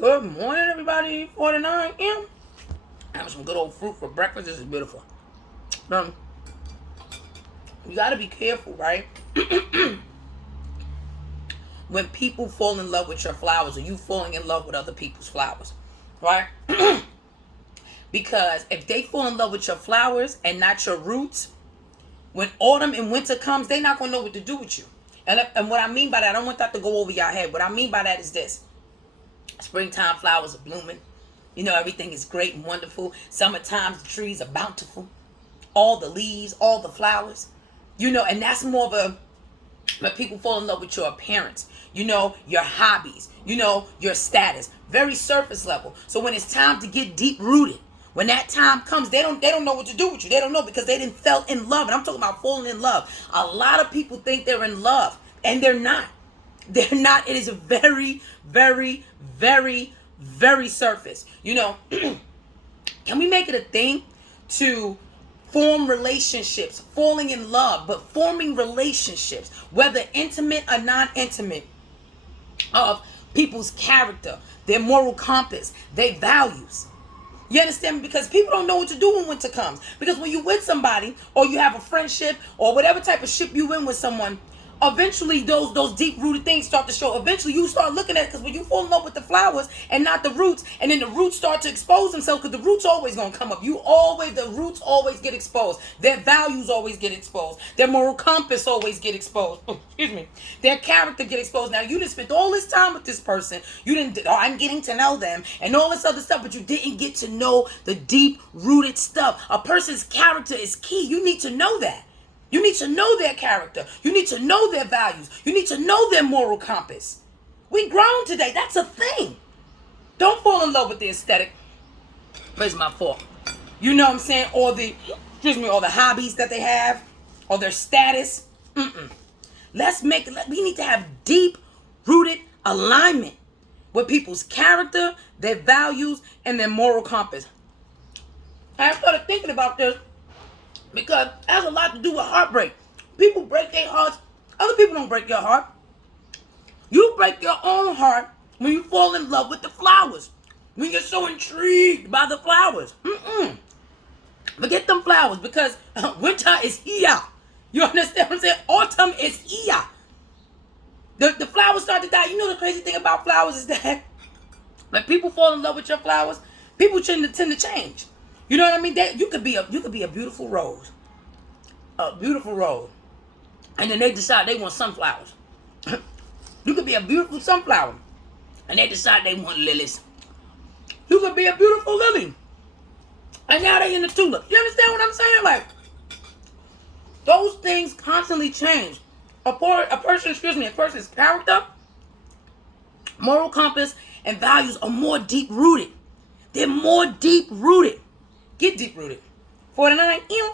Good morning, everybody. 49 M. Having some good old fruit for breakfast. This is beautiful. Um, you gotta be careful, right? When people fall in love with your flowers, or you falling in love with other people's flowers, right? Because if they fall in love with your flowers and not your roots, when autumn and winter comes, they're not gonna know what to do with you. And what I mean by that, I don't want that to go over your head. What I mean by that is this: springtime flowers are blooming. You know, everything is great and wonderful. Summertime, the trees are bountiful. All the leaves, all the flowers. You know, and that's more of a, when people fall in love with your appearance, you know, your hobbies, you know, your status, very surface level. So when it's time to get deep rooted, when that time comes, they don't know what to do with you. They don't know, because they didn't fell in love. And I'm talking about falling in love. A lot of people think they're in love, and they're not. They're not. It is a very, very, very, very surface. You know, can we make it a thing to form relationships, falling in love, but forming relationships, whether intimate or non-intimate, of people's character, their moral compass, their values. You understand me? Because people don't know what to do when winter comes. Because when you're with somebody, or you have a friendship, or whatever type of ship you in with someone, eventually those deep-rooted things start to show. Eventually you start looking at it, because when you fall in love with the flowers and not the roots, and then the roots start to expose themselves, because the roots always going to come up. The roots always get exposed. Their values always get exposed. Their moral compass always get exposed. Oh, excuse me. Their character get exposed. Now, you didn't spend all this time with this person. I'm getting to know them and all this other stuff, but you didn't get to know the deep-rooted stuff. A person's character is key. You need to know that. You need to know their character. You need to know their values. You need to know their moral compass. We grown today. That's a thing. Don't fall in love with the aesthetic. Where's my fork? You know what I'm saying? Or the hobbies that they have, or their status. We need to have deep-rooted alignment with people's character, their values, and their moral compass. I started thinking about this, because it has a lot to do with heartbreak. People break their hearts. Other people don't break your heart. You break your own heart when you fall in love with the flowers. When you're so intrigued by the flowers. Forget them flowers, because winter is here. You understand what I'm saying? Autumn is here. The flowers start to die. You know the crazy thing about flowers is that when people fall in love with your flowers, people tend to change. You know what I mean? You could be a beautiful rose. A beautiful rose. And then they decide they want sunflowers. You could be a beautiful sunflower, and they decide they want lilies. You could be a beautiful lily, and now they in the tulip. You understand what I'm saying? Like, those things constantly change. A person's character, moral compass, and values are more deep-rooted. They're more deep-rooted. Get deep-rooted. 49 M.